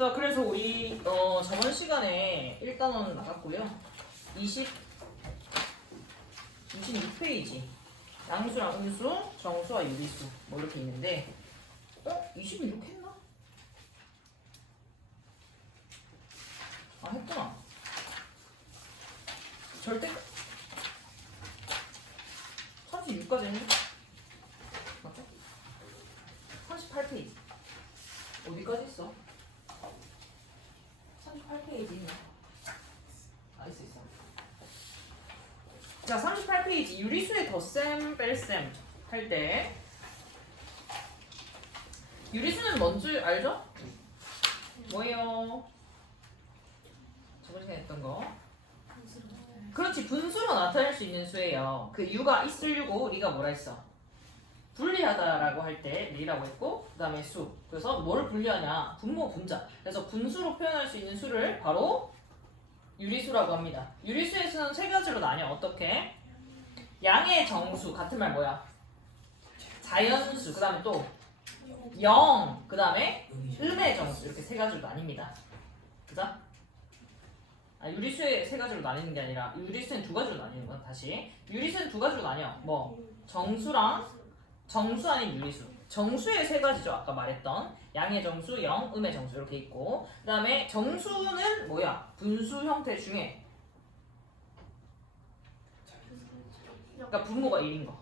자, 그래서 우리 저번 시간에 1단원 나갔고요. 26페이지 양수랑 음수, 정수와 유리수 뭐 이렇게 있는데 26 했나? 아, 했구나. 절대 36까지 했네? 맞죠? 38페이지 어디까지 있어? 38페이지 있나? 있어. 자, 38페이지 유리수의 덧셈, 뺄셈 할 때 유리수는 뭔지 알죠? 뭐예요? 저번 시간에 했던 거. 그렇지, 분수로 나타낼 수 있는 수예요. 그 유가 있을 유고 리가 뭐라 했어? 분리하다라고 할 때 리라고 했고, 그 다음에 수. 그래서 뭘 분리하냐? 분모, 분자. 그래서 분수로 표현할 수 있는 수를 바로 유리수라고 합니다. 유리수의 수는 세 가지로 나뉘어. 어떻게? 양의 정수, 같은 말 뭐야? 자연수, 그 다음에 또 0, 그 다음에 음의 정수, 이렇게 세 가지로 나뉩니다. 그죠? 유리수의 세 가지로 나뉘는 게 아니라 유리수는 두 가지로 나뉘는 거야. 다시 유리수는 두 가지로 나뉘어. 뭐 정수랑 정수 아닌 유리수. 정수의 세 가지죠. 아까 말했던 양의 정수, 0, 음의 정수 이렇게 있고, 그 다음에 정수는 뭐야? 분수 형태 중에 그러니까 분모가 1인 거.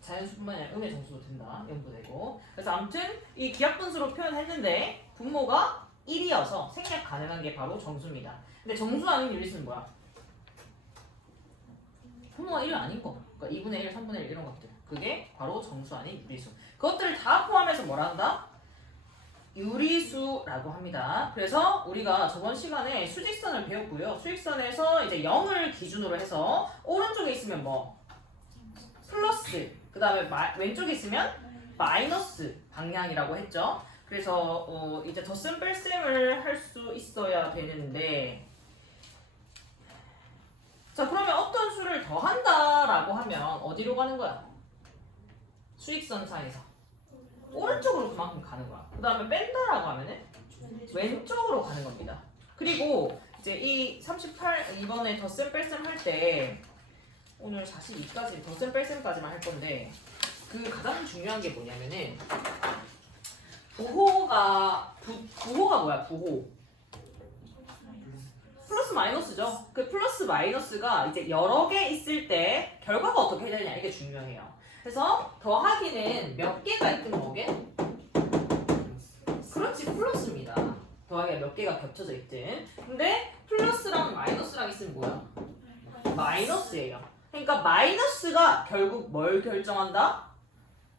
자연수뿐만 아니라 음의 정수도 된다. 0도 되고. 그래서 아무튼 이 기하분수로 표현했는데 분모가 1이어서 생략 가능한 게 바로 정수입니다. 근데 정수 아닌 유리수는 뭐야? 분모가 1은 아닌 거. 그러니까 2분의 1, 3분의 1 이런 것들. 그게 바로 정수 아닌 유리수. 그것들을 다 포함해서 뭐라 한다? 유리수라고 합니다. 그래서 우리가 저번 시간에 수직선을 배웠고요. 수직선에서 이제 0을 기준으로 해서 오른쪽에 있으면 뭐? 플러스. 그 다음에 왼쪽에 있으면 마이너스 방향이라고 했죠. 그래서 이제 덧셈 뺄셈을 할 수 있어야 되는데, 자, 그러면 어떤 수를 더한다라고 하면 어디로 가는 거야? 수직선 사이에서 오른쪽으로 그만큼 가는 거야. 그 다음에 뺀다라고 하면은 왼쪽으로 가는 겁니다. 그리고 이제 이 38 이번에 덧셈 뺄셈 할 때 오늘 42까지 덧셈 뺄셈까지만 할 건데, 그 가장 중요한 게 뭐냐면은 부호가 뭐야? 부호 플러스 마이너스죠. 그 플러스 마이너스가 이제 여러 개 있을 때 결과가 어떻게 되냐, 이게 중요해요. 그래서 더하기는 몇 개가 있든 뭐게? 그렇지, 플러스입니다. 더하기가 몇 개가 겹쳐져 있든. 근데 플러스랑 마이너스랑 있으면 뭐야? 마이너스예요. 그러니까 마이너스가 결국 뭘 결정한다?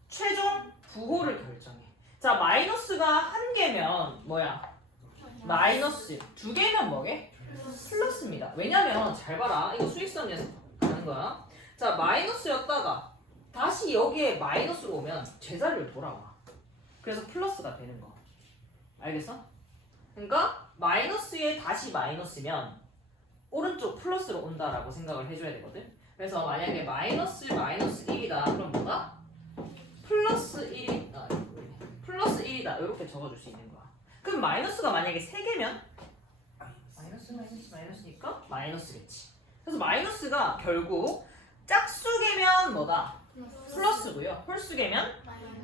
최종 부호를 결정해. 자, 마이너스가 한 개면 뭐야? 마이너스. 두 개면 뭐게? 플러스입니다. 왜냐면 잘 봐라. 이거 수직선에서 가는 거야. 자, 마이너스였다가 다시 여기에 마이너스로 오면 제자리로 돌아와. 그래서 플러스가 되는 거. 알겠어? 그러니까 마이너스에 다시 마이너스면 오른쪽 플러스로 온다라고 생각을 해줘야 되거든. 그래서 만약에 마이너스 1이다. 그럼 뭐다? 플러스 1이다. 플러스 1이다. 이렇게 적어줄 수 있는 거야. 그럼 마이너스가 만약에 3개면 마이너스니까 마이너스겠지. 그래서 마이너스가 결국 짝수개면 뭐다? 플러스고요. 홀수개면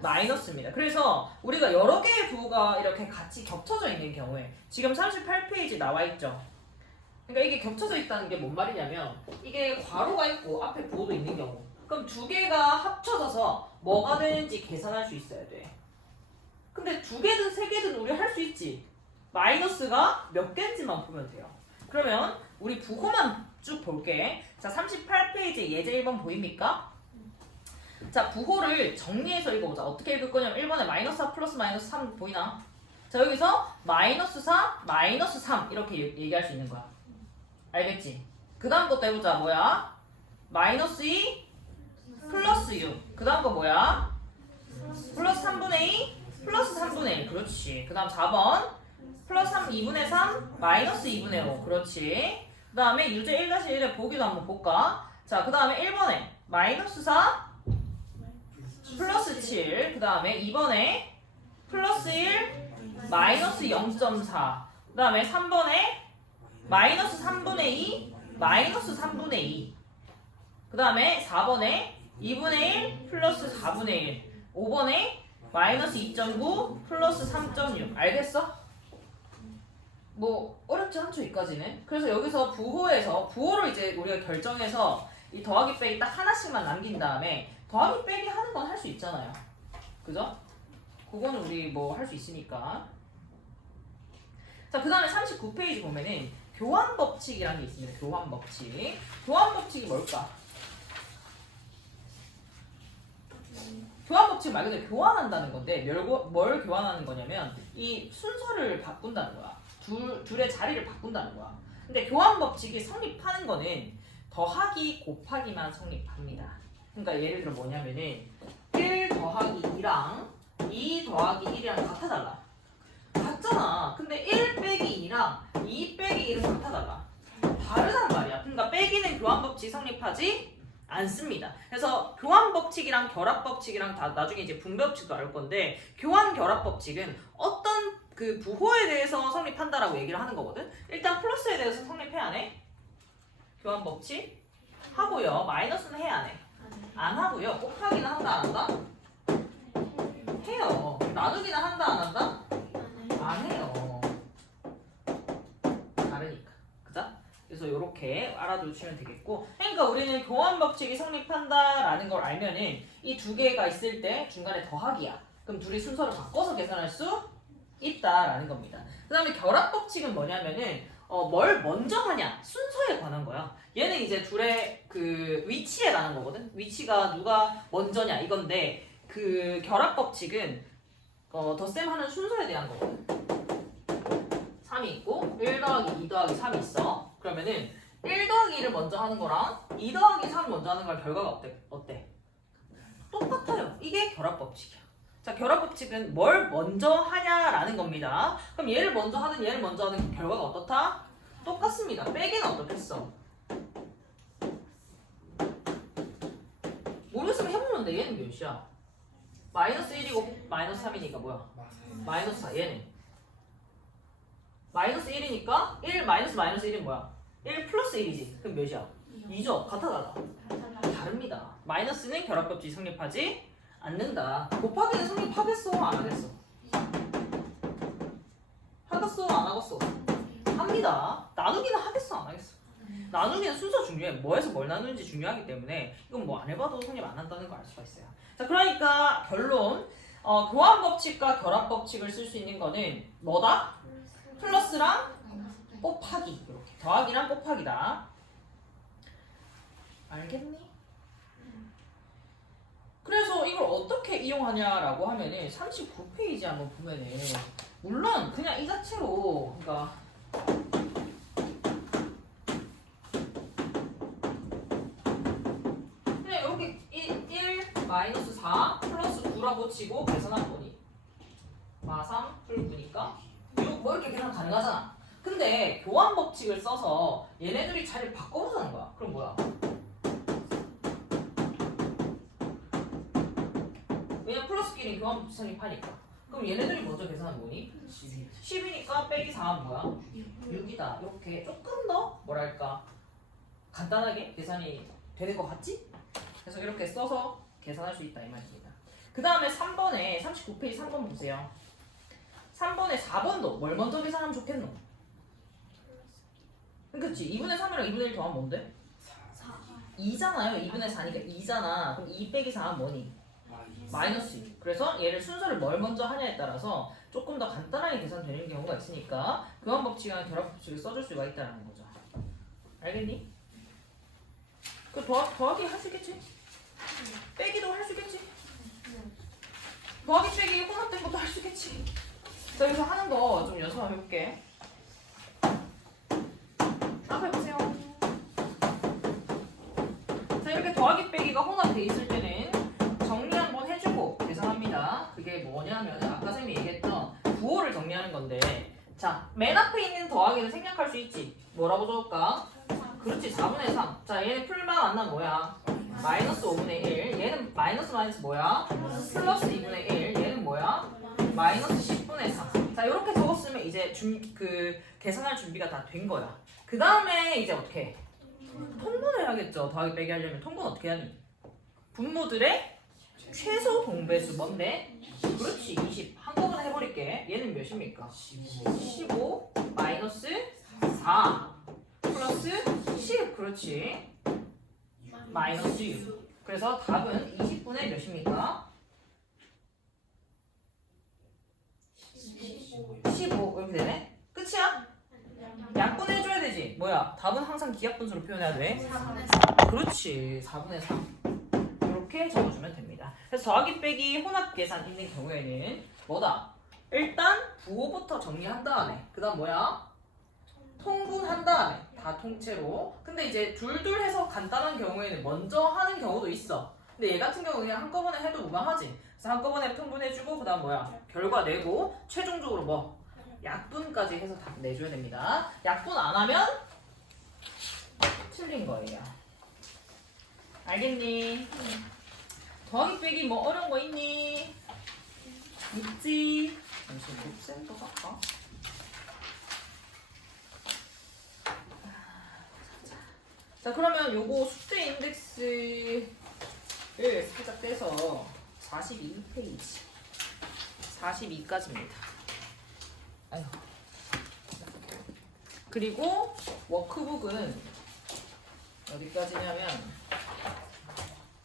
마이너스입니다. 그래서 우리가 여러 개의 부호가 이렇게 같이 겹쳐져 있는 경우에 지금 38페이지 나와 있죠. 그러니까 이게 겹쳐져 있다는 게 뭔 말이냐면 이게 괄호가 있고 앞에 부호도 있는 경우, 그럼 두 개가 합쳐져서 뭐가 되는지 계산할 수 있어야 돼. 근데 두 개든 세 개든 우리 할 수 있지. 마이너스가 몇 개인지만 보면 돼요. 그러면 우리 부호만 쭉 볼게. 자, 38페이지 예제 1번 보입니까? 자, 부호를 정리해서 읽어보자. 어떻게 읽을 거냐면 1번에 마이너스 4 플러스 마이너스 3 보이나? 자, 여기서 마이너스 4 마이너스 3 이렇게 얘기할 수 있는 거야. 알겠지? 그 다음 것도 해보자. 뭐야? 마이너스 2 플러스 6. 그 다음 거 뭐야? 플러스 3분의 2 플러스 3분의 1. 그렇지. 그 다음 4번 플러스 3 2분의 3 마이너스 2분의 5. 그렇지. 그 다음에 유제 1-1의 보기도 한번 볼까? 자, 그 다음에 1번에 마이너스 4 플러스 7. 그 다음에 2번에 플러스 1 마이너스 0.4. 그 다음에 3번에 마이너스 3분의 2, 마이너스 3분의 2. 그 다음에 4번에 2분의 1 플러스 4분의 1. 5번에 마이너스 2.9 플러스 3.6. 알겠어? 뭐 어렵지 않죠 여기까지는. 그래서 여기서 부호를 이제 우리가 결정해서 이 더하기 빼기 딱 하나씩만 남긴 다음에 더하기 빼기 하는 건 할 수 있잖아요. 그죠? 그거는 우리 뭐 할 수 있으니까. 자, 그 다음에 39페이지 보면은 교환 법칙이라는 게 있습니다. 교환 법칙. 교환 법칙이 뭘까? 교환 법칙 말 그대로 교환한다는 건데 뭘 교환하는 거냐면 이 순서를 바꾼다는 거야. 둘의 자리를 바꾼다는 거야. 근데 교환 법칙이 성립하는 거는 더하기 곱하기만 성립합니다. 그러니까 예를 들어 뭐냐면은 1 더하기 2랑 2 더하기 1이랑 같아 달라. 같잖아. 근데 1 빼기 2랑 2 빼기 1은 같아 달라. 다르단 말이야. 그러니까 빼기는 교환 법칙 성립하지 않습니다. 그래서 교환 법칙이랑 결합 법칙이랑 다 나중에 이제 분배 법칙도 알을 건데 교환 결합 법칙은 어떤 그 부호에 대해서 성립한다라고 얘기를 하는 거거든. 일단 플러스에 대해서 성립해야 하네. 교환 법칙 하고요. 마이너스는 해야 하네. 안 하고요. 곱하기는 한다 안 한다? 해요. 나누기는 한다 안 한다? 안 해요. 다르니까. 그죠? 그래서 이렇게 알아두시면 되겠고, 그러니까 우리는 교환 법칙이 성립한다라는 걸 알면은 이 두 개가 있을 때 중간에 더하기야. 그럼 둘이 순서를 바꿔서 계산할 수 있다라는 겁니다. 그 다음에 결합 법칙은 뭐냐면은 뭘 먼저 하냐 순서에 관한 거야. 얘는 이제 둘의 그 위치에 관한 거거든. 위치가 누가 먼저냐 이건데 그 결합 법칙은 덧셈 하는 순서에 대한 거거든. 3이 있고 1 더하기 2 더하기 3이 있어. 그러면은 1 더하기 2를 먼저 하는 거랑 2 더하기 3을 먼저 하는 거랑 결과가 어때? 똑같아요. 이게 결합 법칙이야. 자, 결합 법칙은 뭘 먼저 하냐라는 겁니다. 그럼 얘를 먼저 하든 얘를 먼저 하든 결과가 어떻다? 똑같습니다. 빼기는 어떻겠어? 모르겠으면 해보면 돼. 얘는 몇이야? 마이너스 1이고 마이너스 3이니까 뭐야? 마이너스 4. 얘는 마이너스 1이니까 1 마이너스 1은 뭐야? 1 플러스 1이지. 그럼 몇이야? 2죠? 같아 달라? 다릅니다. 마이너스는 결합법칙이 성립하지 않는다. 곱하기는 성립하겠어? 안 하겠어? 하겠어? 안 하겠어? 합니다. 나누기는 하겠어? 안 하겠어? 나누기는 순서 중요해. 뭐에서 뭘 나누는지 중요하기 때문에 이건 뭐 안 해봐도 성립 안 한다는 걸 알 수가 있어요. 자, 그러니까 결론 교환 법칙과 결합 법칙을 쓸 수 있는 거는 뭐다? 플러스랑 곱하기. 이렇게 더하기랑 곱하기다. 알겠니? 그래서 이걸 어떻게 이용하냐라고 하면은 39페이지 한번 보면은 물론 그냥 이 자체로 그러니까 그냥 여기 1 마이너스 4 플러스 9라고 치고 계산하는 거니 마3 플 9니까 뭐 이렇게 계산 가능하잖아. 근데 교환 법칙을 써서 얘네들이 자리를 바꿔보자는 거야. 그럼 뭐야? 왜냐면 플러스끼리 교환 법칙 성립하니까. 그럼 얘네들이 먼저 계산하는 거니? 10이니까 빼기 4는 뭐야? 6이다. 이렇게 조금 더 뭐랄까 간단하게 계산이 되는 것 같지? 그래서 이렇게 써서 계산할 수 있다 이 말입니다. 그 다음에 3번에 39페이지 3번 보세요. 3번에 4번도 뭘 먼저 계산하면 좋겠노? 그치? 2분의 3이랑 2분의 1 더하면 뭔데? 2잖아요. 2분의 4니까 2잖아. 그럼 2 빼기 4는 뭐니? 마이너스 2. 그래서 얘를 순서를 뭘 먼저 하냐에 따라서 조금 더 간단하게 계산되는 경우가 있으니까 교환 법칙이랑 결합 법칙을 써줄 수가 있다는 거죠. 알겠니? 그 더하기 할 수 있겠지? 빼기도 할 수 있겠지? 더하기 빼기 혼합된 것도 할 수 있겠지? 자, 여기서 하는 거 좀 연습 해볼게. 앞에 보세요. 자, 이렇게 더하기 빼기가 혼합돼 있을 때는 정리 한번 해주고 계산합니다. 그게 뭐냐면 아까 선생님이 얘기했던 부호를 정리하는 건데, 자, 맨 앞에 있는 더하기는 생략할 수 있지. 뭐라고 적을까? 그렇지, 4분의 3. 자, 얘는 풀만 만나면 뭐야? 마이너스 5분의 1. 얘는 마이너스 뭐야? 플러스 2분의 1. 얘는 뭐야? 마이너스 10분의 4. 자, 이렇게 적었으면 이제 계산할 준비가 다 된 거야. 그 다음에 이제 어떻게 해? 통분해야겠죠. 더하기 빼기 하려면 통분 어떻게 하니? 분모들의 최소 공배수 뭔데? 그렇지, 20. 한꺼번에 해버릴게. 얘는 몇입니까? 15 마이너스 4 플러스 10. 그렇지. 마이너스 6. 그래서 답은 20분의 몇입니까? 15. 이렇게 되네? 끝이야? 약분해줘야 되지. 뭐야? 답은 항상 기하분수로 표현해야 돼. 그렇지. 4분의 3. 이렇게 적어주면 됩니다. 그래서 더하기 빼기 혼합 계산 있는 경우에는 뭐다? 일단 부호부터 정리한 다음에 그 다음 뭐야? 통분한 다음에 다 통째로. 근데 이제 둘둘 해서 간단한 경우에는 먼저 하는 경우도 있어. 근데 얘 같은 경우는 그냥 한꺼번에 해도 무방하지. 그래서 한꺼번에 통분해주고 그 다음 뭐야? 결과 내고 최종적으로 뭐? 약분까지 해서 다 내줘야 됩니다. 약분 안 하면 틀린 거예요. 알겠니? 더하기 빼기 뭐 어려운 거 있니? 있지? 잠시 곱셈도 할까? 자, 그러면 요거 숙제 인덱스를 살짝 떼서 42페이지 42까지입니다. 아유. 그리고 워크북은 어디까지냐면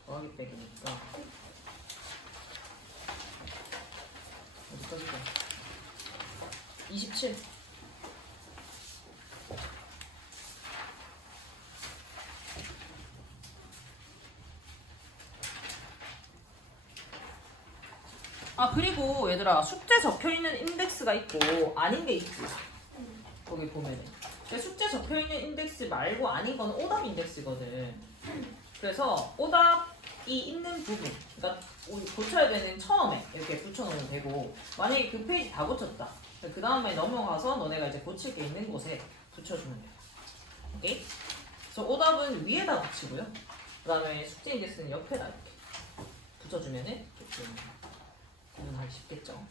더하기 빼기니까 어디까지가? 27. 아, 그리고 얘들아, 숙제 적혀있는 인덱스가 있고 아닌 게 있지. 거기 보면은 숙제 적혀있는 인덱스 말고 아닌 건 오답 인덱스거든. 그래서 오답이 있는 부분, 그러니까 고쳐야 되는 처음에 이렇게 붙여놓으면 되고, 만약에 그 페이지 다 고쳤다, 그 다음에 넘어가서 너네가 이제 고칠 게 있는 곳에 붙여주면 돼. 오케이? 그래서 오답은 위에다 붙이고요. 그 다음에 숙제 인덱스는 옆에다 이렇게 붙여주면은 조금 구분하기 쉽겠죠.